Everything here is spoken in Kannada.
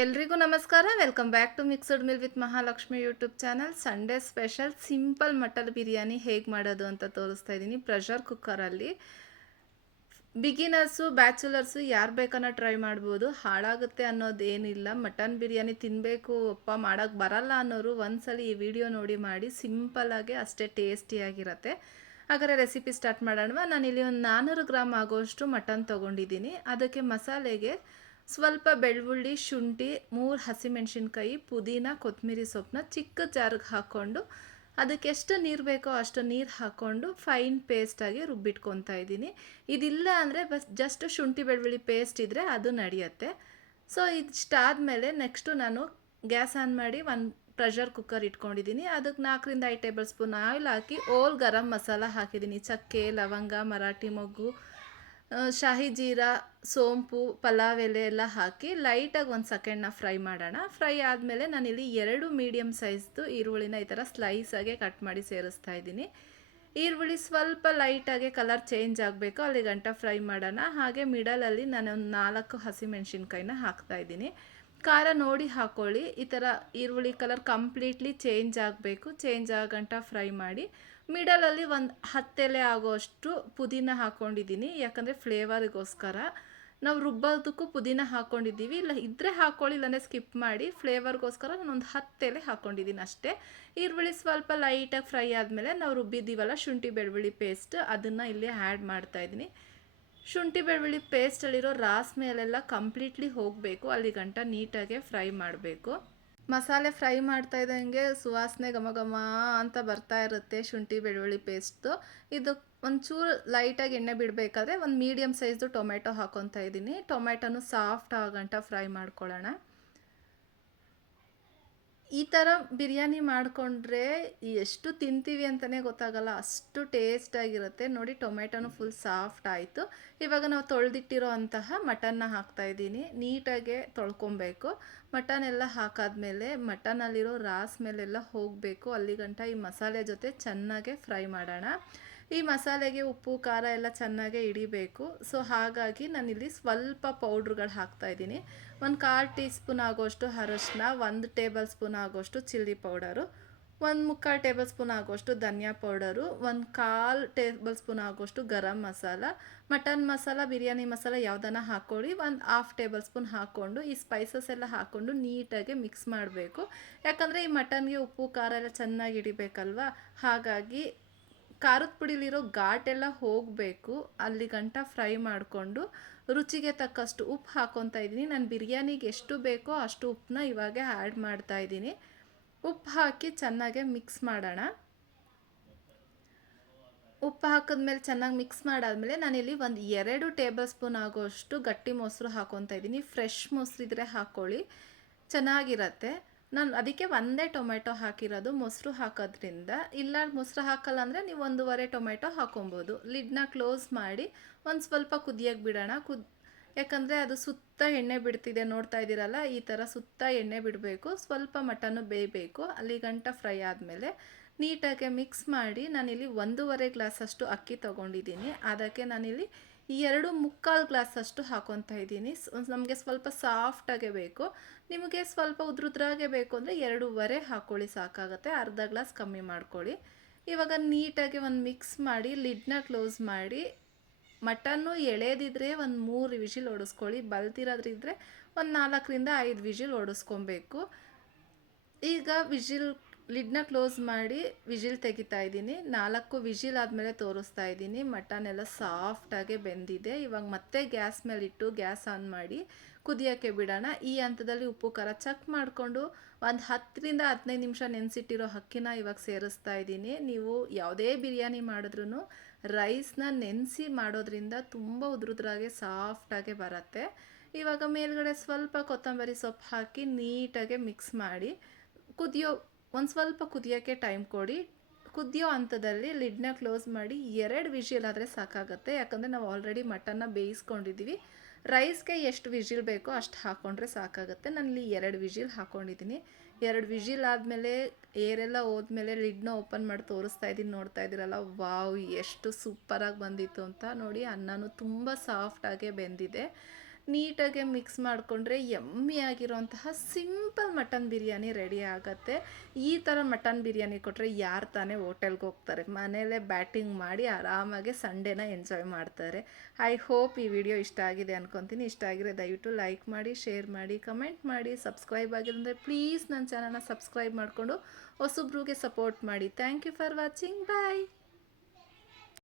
ಎಲ್ರಿಗೂ ನಮಸ್ಕಾರ. Welcome back to mixed meal with Mahalakshmi YouTube channel. Sunday special simple mutton biryani ಹೇಗೆ ಮಾಡೋದು ಅಂತ ತೋರಿಸ್ತಾ ಇದ್ದೀನಿ. ಪ್ರೆಷರ್ ಕುಕ್ಕರಲ್ಲಿ ಬಿಗಿನರ್ಸು ಬ್ಯಾಚುಲರ್ಸು ಯಾರು ಬೇಕನ್ನ ಟ್ರೈ ಮಾಡ್ಬೋದು. ಹಾಳಾಗುತ್ತೆ ಅನ್ನೋದೇನಿಲ್ಲ. ಮಟನ್ ಬಿರಿಯಾನಿ ತಿನ್ನಬೇಕು ಅಪ್ಪ ಮಾಡೋಕ್ಕೆ ಬರಲ್ಲ ಅನ್ನೋರು ಒಂದ್ಸಲ ಈ ವಿಡಿಯೋ ನೋಡಿ ಮಾಡಿ. ಸಿಂಪಲ್ಲಾಗಿ ಅಷ್ಟೇ ಟೇಸ್ಟಿಯಾಗಿರುತ್ತೆ. ಹಾಗಾದರೆ ರೆಸಿಪಿ ಸ್ಟಾರ್ಟ್ ಮಾಡೋಣ. ನಾನಿಲ್ಲಿ ಒಂದು 400 ಗ್ರಾಮ್ ಆಗೋಷ್ಟು ಮಟನ್ ತೊಗೊಂಡಿದ್ದೀನಿ. ಅದಕ್ಕೆ ಮಸಾಲೆಗೆ ಸ್ವಲ್ಪ ಬೆಳ್ಳುಳ್ಳಿ, ಶುಂಠಿ, 3 ಹಸಿಮೆಣಸಿನ್ಕಾಯಿ, ಪುದೀನ, ಕೊತ್ತಂಬರಿ ಸೊಪ್ಪನ್ನ ಚಿಕ್ಕ ಜಾರ್ಗೆ ಹಾಕ್ಕೊಂಡು ಅದಕ್ಕೆ ಎಷ್ಟು ನೀರು ಬೇಕೋ ಅಷ್ಟು ನೀರು ಹಾಕ್ಕೊಂಡು ಫೈನ್ ಪೇಸ್ಟಾಗಿ ರುಬ್ಬಿಟ್ಕೊತಾ ಇದ್ದೀನಿ. ಇದಿಲ್ಲ ಅಂದರೆ ಜಸ್ಟ್ ಶುಂಠಿ ಬೆಳ್ಳುಳ್ಳಿ ಪೇಸ್ಟ್ ಇದ್ದರೆ ಅದು ನಡೆಯುತ್ತೆ. ಸೊ ಇಷ್ಟಾದಮೇಲೆ ನೆಕ್ಸ್ಟು ನಾನು ಗ್ಯಾಸ್ ಆನ್ ಮಾಡಿ ಒಂದು ಪ್ರೆಷರ್ ಕುಕ್ಕರ್ ಇಟ್ಕೊಂಡಿದ್ದೀನಿ. ಅದಕ್ಕೆ 4ರಿಂದ 5 ಟೇಬಲ್ ಸ್ಪೂನ್ ಆಯಿಲ್ ಹಾಕಿ ಓಲ್ ಗರಂ ಮಸಾಲ ಹಾಕಿದ್ದೀನಿ. ಚಕ್ಕೆ, ಲವಂಗ, ಮರಾಠಿ ಮೊಗ್ಗು, ಶಾಹಿ ಜೀರಾ, ಸೋಂಪು, ಪಲಾವ್ ಎಲೆ ಎಲ್ಲ ಹಾಕಿ ಲೈಟಾಗಿ ಒಂದು ಸೆಕೆಂಡ್ನ ಫ್ರೈ ಮಾಡೋಣ. ಫ್ರೈ ಆದಮೇಲೆ ನಾನಿಲ್ಲಿ 2 ಮೀಡಿಯಮ್ ಸೈಜ್ದು ಈರುಳ್ಳಿನ ಈ ಥರ ಸ್ಲೈಸಾಗೆ ಕಟ್ ಮಾಡಿ ಸೇರಿಸ್ತಾ ಇದ್ದೀನಿ. ಈರುಳ್ಳಿ ಸ್ವಲ್ಪ ಲೈಟಾಗಿ ಕಲರ್ ಚೇಂಜ್ ಆಗಬೇಕು, ಅಲ್ಲಿ ಗಂಟ ಫ್ರೈ ಮಾಡೋಣ. ಹಾಗೆ ಮಿಡಲಲ್ಲಿ ನಾನು ಒಂದು 4 ಹಸಿಮೆಣಸಿನ್ಕಾಯಿನ ಹಾಕ್ತಾಯಿದ್ದೀನಿ. ಖಾರ ನೋಡಿ ಹಾಕ್ಕೊಳ್ಳಿ. ಈ ಥರ ಈರುಳ್ಳಿ ಕಲರ್ ಕಂಪ್ಲೀಟ್ಲಿ ಚೇಂಜ್ ಆಗಬೇಕು. ಚೇಂಜ್ ಆಗಂಟ ಫ್ರೈ ಮಾಡಿ ಮಿಡಲಲ್ಲಿ ಒಂದು 10 ಎಲೆ ಆಗೋಷ್ಟು ಪುದೀನ ಹಾಕ್ಕೊಂಡಿದ್ದೀನಿ. ಯಾಕಂದರೆ ಫ್ಲೇವರಿಗೋಸ್ಕರ ನಾವು ರುಬ್ಬೋದಕ್ಕೂ ಪುದೀನ ಹಾಕ್ಕೊಂಡಿದ್ದೀವಿ. ಇಲ್ಲ ಇದ್ದರೆ ಹಾಕ್ಕೊಳ್ಳಿ, ಇಲ್ಲಾಂದರೆ ಸ್ಕಿಪ್ ಮಾಡಿ. ಫ್ಲೇವರ್ಗೋಸ್ಕರ ನಾನೊಂದು 10 ಎಲೆ ಹಾಕ್ಕೊಂಡಿದ್ದೀನಿ ಅಷ್ಟೇ. ಈರುಳ್ಳಿ ಸ್ವಲ್ಪ ಲೈಟಾಗಿ ಫ್ರೈ ಆದಮೇಲೆ ನಾವು ರುಬ್ಬಿದ್ದೀವಲ್ಲ ಶುಂಠಿ ಬೆಳ್ಳುಳ್ಳಿ ಪೇಸ್ಟ್, ಅದನ್ನು ಇಲ್ಲಿ ಆ್ಯಡ್ ಮಾಡ್ತಾಯಿದ್ದೀನಿ. ಶುಂಠಿ ಬೆಳ್ಳುಳ್ಳಿ ಪೇಸ್ಟಲ್ಲಿರೋ ರಾಸ್ ಮೇಲೆಲ್ಲ ಕಂಪ್ಲೀಟ್ಲಿ ಹೋಗಬೇಕು, ಅಲ್ಲಿ ಗಂಟ ನೀಟಾಗೆ ಫ್ರೈ ಮಾಡಬೇಕು. ಮಸಾಲೆ ಫ್ರೈ ಮಾಡ್ತಾ ಇದ್ದಂಗೆ ಸುವಾಸನೆ ಘಮ ಘಮ ಅಂತ ಬರ್ತಾ ಇರುತ್ತೆ ಶುಂಠಿ ಬೆಳ್ಳುಳ್ಳಿ ಪೇಸ್ಟು. ಇದು ಒಂಚೂರು ಲೈಟಾಗಿ ಎಣ್ಣೆ ಬಿಡಬೇಕಾದ್ರೆ ಒಂದು ಮೀಡಿಯಮ್ ಸೈಜ್ದು ಟೊಮೆಟೊ ಹಾಕ್ಕೊತಾ ಇದ್ದೀನಿ. ಟೊಮೆಟೊನು ಸಾಫ್ಟ್ ಆಗಂಟ ಫ್ರೈ ಮಾಡ್ಕೊಳ್ಳೋಣ. ಈ ಥರ ಬಿರಿಯಾನಿ ಮಾಡಿಕೊಂಡ್ರೆ ಎಷ್ಟು ತಿಂತೀವಿ ಅಂತಲೇ ಗೊತ್ತಾಗಲ್ಲ, ಅಷ್ಟು ಟೇಸ್ಟಾಗಿರುತ್ತೆ. ನೋಡಿ ಟೊಮೆಟೊನು ಫುಲ್ ಸಾಫ್ಟ್ ಆಯಿತು. ಇವಾಗ ನಾವು ತೊಳೆದಿಟ್ಟಿರೋ ಅಂತಹ ಮಟನ್ನ ಹಾಕ್ತಾಯಿದ್ದೀನಿ. ನೀಟಾಗೆ ತೊಳ್ಕೊಬೇಕು. ಮಟನ್ ಎಲ್ಲ ಹಾಕಾದ್ಮೇಲೆ ಮಟನಲ್ಲಿರೋ ರಾಸ್ ಮೇಲೆಲ್ಲ ಹೋಗಬೇಕು, ಅಲ್ಲಿಗಂಟ ಈ ಮಸಾಲೆ ಜೊತೆ ಚೆನ್ನಾಗೆ ಫ್ರೈ ಮಾಡೋಣ. ಈ ಮಸಾಲೆಗೆ ಉಪ್ಪು ಖಾರ ಎಲ್ಲ ಚೆನ್ನಾಗೇ ಹಿಡಿಬೇಕು. ಸೊ ಹಾಗಾಗಿ ನಾನಿಲ್ಲಿ ಸ್ವಲ್ಪ ಪೌಡ್ರುಗಳು ಹಾಕ್ತಾಯಿದ್ದೀನಿ. ಒಂದು 1/4 ಟೀ ಸ್ಪೂನ್ ಆಗೋಷ್ಟು ಅರಶಿನ, 1 ಟೇಬಲ್ ಸ್ಪೂನ್ ಆಗೋಷ್ಟು ಚಿಲ್ಲಿ ಪೌಡರು, 1/4 ಟೇಬಲ್ ಸ್ಪೂನ್ ಆಗೋಷ್ಟು ಧನಿಯಾ ಪೌಡರು, 1/4 ಟೇಬಲ್ ಸ್ಪೂನ್ ಆಗೋಷ್ಟು ಗರಂ ಮಸಾಲ, ಮಟನ್ ಮಸಾಲ, ಬಿರಿಯಾನಿ ಮಸಾಲ ಯಾವುದನ್ನ ಹಾಕ್ಕೊಳ್ಳಿ. 1/2 ಟೇಬಲ್ ಸ್ಪೂನ್ ಹಾಕ್ಕೊಂಡು ಈ ಸ್ಪೈಸಸ್ ಎಲ್ಲ ಹಾಕ್ಕೊಂಡು ನೀಟಾಗಿ ಮಿಕ್ಸ್ ಮಾಡಬೇಕು. ಯಾಕಂದರೆ ಈ ಮಟನ್ಗೆ ಉಪ್ಪು ಖಾರ ಎಲ್ಲ ಚೆನ್ನಾಗಿ ಹಿಡಿಬೇಕಲ್ವ, ಹಾಗಾಗಿ ಖಾರದ ಪುಡಿಲಿರೋ ಘಾಟೆಲ್ಲ ಹೋಗಬೇಕು, ಅಲ್ಲಿ ಗಂಟ ಫ್ರೈ ಮಾಡಿಕೊಂಡು ರುಚಿಗೆ ತಕ್ಕಷ್ಟು ಉಪ್ಪು ಹಾಕ್ಕೊತಾ ಇದ್ದೀನಿ. ನಾನು ಬಿರಿಯಾನಿಗೆ ಎಷ್ಟು ಬೇಕೋ ಅಷ್ಟು ಉಪ್ಪನ್ನ ಇವಾಗ ಆ್ಯಡ್ ಮಾಡ್ತಾ ಇದ್ದೀನಿ. ಉಪ್ಪು ಹಾಕಿ ಚೆನ್ನಾಗೆ ಮಿಕ್ಸ್ ಮಾಡೋಣ. ಉಪ್ಪು ಹಾಕಿದ್ಮೇಲೆ ಚೆನ್ನಾಗಿ ಮಿಕ್ಸ್ ಮಾಡಾದಮೇಲೆ ನಾನಿಲ್ಲಿ ಒಂದು 2 ಟೇಬಲ್ ಸ್ಪೂನ್ ಆಗೋಷ್ಟು ಗಟ್ಟಿ ಮೊಸರು ಹಾಕ್ಕೊತಾ ಇದ್ದೀನಿ. ಫ್ರೆಶ್ ಮೊಸರು ಇದ್ದರೆ ಹಾಕ್ಕೊಳ್ಳಿ, ಚೆನ್ನಾಗಿರತ್ತೆ. ನಾನು ಅದಕ್ಕೆ ಒಂದೇ ಟೊಮೆಟೊ ಹಾಕಿರೋದು. ಮೊಸರು ಹಾಕೋದ್ರಿಂದ, ಇಲ್ಲ ಮೊಸರು ಹಾಕಲ್ಲ ಅಂದರೆ ನೀವು 1.5 ಟೊಮೆಟೊ ಹಾಕೊಬೋದು. ಲಿಡ್ನ ಕ್ಲೋಸ್ ಮಾಡಿ ಒಂದು ಸ್ವಲ್ಪ ಕುದಿಯೋಕ್ಕೆ ಬಿಡೋಣ. ಯಾಕಂದರೆ ಅದು ಸುತ್ತ ಎಣ್ಣೆ ಬಿಡ್ತಿದೆ, ನೋಡ್ತಾ ಇದ್ದೀರಲ್ಲ, ಈ ಥರ ಸುತ್ತ ಎಣ್ಣೆ ಬಿಡಬೇಕು. ಸ್ವಲ್ಪ ಮಟನ್ನು ಬೇಯಬೇಕು, ಅಲ್ಲಿ ಗಂಟ ಫ್ರೈ ಆದಮೇಲೆ ನೀಟಾಗಿ ಮಿಕ್ಸ್ ಮಾಡಿ. ನಾನಿಲ್ಲಿ 1.5 ಗ್ಲಾಸಷ್ಟು ಅಕ್ಕಿ ತೊಗೊಂಡಿದ್ದೀನಿ. ಅದಕ್ಕೆ ನಾನಿಲ್ಲಿ 2 ಗ್ಲಾಸಷ್ಟು ಹಾಕ್ಕೊತಾ ಇದ್ದೀನಿ. ನಮಗೆ ಸ್ವಲ್ಪ ಸಾಫ್ಟಾಗೆ ಬೇಕು. ನಿಮಗೆ ಸ್ವಲ್ಪ ಉದ್ರುದ್ರಾಗೆ ಬೇಕು ಅಂದರೆ 2.5 ಹಾಕ್ಕೊಳ್ಳಿ ಸಾಕಾಗುತ್ತೆ. ಅರ್ಧ ಗ್ಲಾಸ್ ಕಮ್ಮಿ ಮಾಡ್ಕೊಳ್ಳಿ. ಇವಾಗ ನೀಟಾಗಿ ಒಂದು ಮಿಕ್ಸ್ ಮಾಡಿ ಲಿಡ್ನ ಕ್ಲೋಸ್ ಮಾಡಿ. ಮಟನ್ನು ಎಳೆದಿದ್ರೆ ಒಂದು 3 ವಿಷಿಲ್ ಹೊಡಿಸ್ಕೊಳ್ಳಿ, ಬಲ್ತಿರೋದ್ರಿದ್ರೆ ಒಂದು 4ರಿಂದ 5 ವಿಷಿಲ್ ಹೊಡಿಸ್ಕೊಬೇಕು. ಈಗ ಲಿಡ್ನ ಕ್ಲೋಸ್ ಮಾಡಿ ವಿಷಿಲ್ ತೆಗಿತಾ ಇದ್ದೀನಿ. 4 ವಿಷಿಲ್ ಆದಮೇಲೆ ತೋರಿಸ್ತಾ ಇದ್ದೀನಿ. ಮಟನ್ ಎಲ್ಲ ಸಾಫ್ಟಾಗೆ ಬೆಂದಿದೆ. ಇವಾಗ ಮತ್ತೆ ಗ್ಯಾಸ್ ಮೇಲಿಟ್ಟು ಗ್ಯಾಸ್ ಆನ್ ಮಾಡಿ ಕುದಿಯೋಕ್ಕೆ ಬಿಡೋಣ. ಈ ಹಂತದಲ್ಲಿ ಉಪ್ಪು ಖಾರ ಚೆಕ್ ಮಾಡಿಕೊಂಡು ಒಂದು 10ರಿಂದ 15 ನಿಮಿಷ ನೆನೆಸಿಟ್ಟಿರೋ ಅಕ್ಕಿನ ಇವಾಗ ಸೇರಿಸ್ತಾ ಇದ್ದೀನಿ. ನೀವು ಯಾವುದೇ ಬಿರಿಯಾನಿ ಮಾಡಿದ್ರೂ ರೈಸ್ನ ನೆನೆಸಿ ಮಾಡೋದ್ರಿಂದ ತುಂಬ ಉದ್ರುದ್ರಾಗೆ ಸಾಫ್ಟಾಗೆ ಬರುತ್ತೆ. ಇವಾಗ ಮೇಲ್ಗಡೆ ಸ್ವಲ್ಪ ಕೊತ್ತಂಬರಿ ಸೊಪ್ಪು ಹಾಕಿ ನೀಟಾಗೆ ಮಿಕ್ಸ್ ಮಾಡಿ ಒಂದು ಸ್ವಲ್ಪ ಕುದಿಯೋಕ್ಕೆ ಟೈಮ್ ಕೊಡಿ. ಕುದಿಯೋ ಹಂತದಲ್ಲಿ ಲಿಡ್ನ ಕ್ಲೋಸ್ ಮಾಡಿ 2 ವಿಷಿಲ್ ಆದರೆ ಸಾಕಾಗುತ್ತೆ. ಯಾಕಂದರೆ ನಾವು ಆಲ್ರೆಡಿ ಮಟನ್ನ ಬೇಯಿಸ್ಕೊಂಡಿದ್ದೀವಿ. ರೈಸ್ಗೆ ಎಷ್ಟು ವಿಷಿಲ್ ಬೇಕೋ ಅಷ್ಟು ಹಾಕ್ಕೊಂಡ್ರೆ ಸಾಕಾಗುತ್ತೆ. ನಾನಿಲ್ಲಿ 2 ವಿಷಿಲ್ ಹಾಕ್ಕೊಂಡಿದ್ದೀನಿ. 2 ವಿಷಿಲ್ ಆದಮೇಲೆ ಏರೆಲ್ಲ ಹೋದ್ಮೇಲೆ ಲಿಡ್ನ ಓಪನ್ ಮಾಡಿ ತೋರಿಸ್ತಾ ಇದ್ದೀನಿ. ನೋಡ್ತಾ ಇದ್ದೀರಲ್ಲ, ವಾವ್ ಎಷ್ಟು ಸೂಪರಾಗಿ ಬಂದಿತ್ತು ಅಂತ ನೋಡಿ. ಅನ್ನನೂ ತುಂಬ ಸಾಫ್ಟಾಗೆ ಬೆಂದಿದೆ. ನೀಟಾಗಿ ಮಿಕ್ಸ್ ಮಾಡಿಕೊಂಡ್ರೆ ಯಮ್ಮಿಯಾಗಿರೋಂತಹ ಸಿಂಪಲ್ ಮಟನ್ ಬಿರಿಯಾನಿ ರೆಡಿ ಆಗುತ್ತೆ. ಈ ಥರ ಮಟನ್ ಬಿರಿಯಾನಿ ಕೊಟ್ಟರೆ ಯಾರು ತಾನೇ ಹೋಟೆಲ್ಗೆ ಹೋಗ್ತಾರೆ, ಮನೆಯಲ್ಲೇ ಬ್ಯಾಟಿಂಗ್ ಮಾಡಿ ಆರಾಮಾಗಿ ಸಂಡೇನ ಎಂಜಾಯ್ ಮಾಡ್ತಾರೆ. ಐ ಹೋಪ್ ಈ ವಿಡಿಯೋ ಇಷ್ಟ ಆಗಿದೆ ಅನ್ಕೊತೀನಿ. ಇಷ್ಟ ಆಗಿದ್ರೆ ದಯವಿಟ್ಟು ಲೈಕ್ ಮಾಡಿ, ಶೇರ್ ಮಾಡಿ, ಕಮೆಂಟ್ ಮಾಡಿ. ಸಬ್ಸ್ಕ್ರೈಬ್ ಆಗಿದ್ರೆ ಪ್ಲೀಸ್ ನನ್ನ ಚಾನಲ್ನ ಸಬ್ಸ್ಕ್ರೈಬ್ ಮಾಡಿಕೊಂಡು ಹೊಸಬ್ರಿಗೆ ಸಪೋರ್ಟ್ ಮಾಡಿ. Thank you for watching. Bye.